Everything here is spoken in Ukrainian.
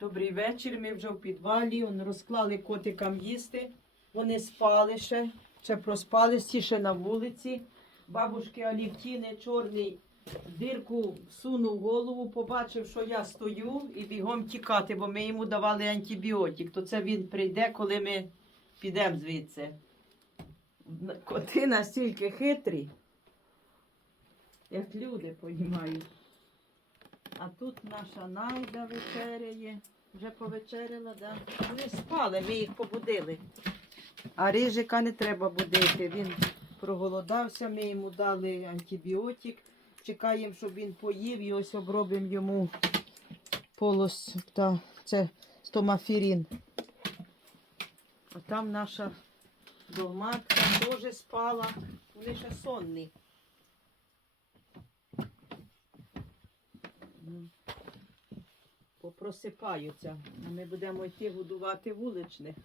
Добрий вечір. Ми вже в підвалі. Он розклали котикам їсти. Вони спали ще, ще проспали, всі ще на вулиці. Бабушки Алівтіни чорний дирку всунув голову, побачив, що я стою і бігом тікати, бо ми йому давали антибіотик. То це він прийде, коли ми підемо звідси. Коти настільки хитрі, як люди, понімають. А тут наша найда вечеряє. Вже повечеряла, да? Вони спали, ми їх побудили. А рижика не треба будити. Він проголодався, ми йому дали антибіотик. Чекаємо, щоб він поїв і ось обробимо йому полос та це стомафірін. А там наша долматка теж спала. Вони ще сонні. Ну, Попросипаються. Ми будемо йти годувати вуличних.